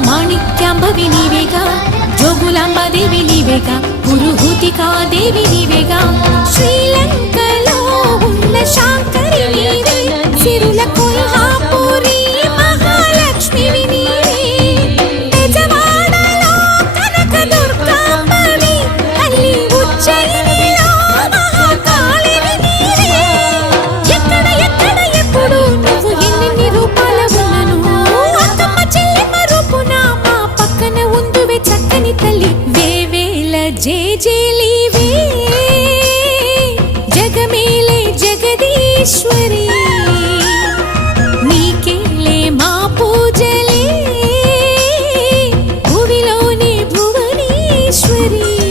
మాణిక్యాంబవి నీవేగా, జోగులాంబ దేవి నీవేగా, పురుహూతికా దేవి నీవేగా, శ్రీలంకలో ఉన్న శాంకరి నీవే, సిరుల కొల్హాపురి మహాలక్ష్మివి నీవే, బెజవాడలో కనక దుర్గాంబవి, తల్లి ఉజ్జయినిలో మహాకాళివి నీవే. ఎక్కడ ఎక్కడ ఎప్పుడు నువ్వు ఎన్నెన్ని రూపాల ఉన్నను, అక్కమ్మ చెల్లెమ్మ రూపున మా పక్కన ఉందువే చక్కని తల్లి. వేవేల జేజేలివే, జగమేలే జగదీశ్వరి.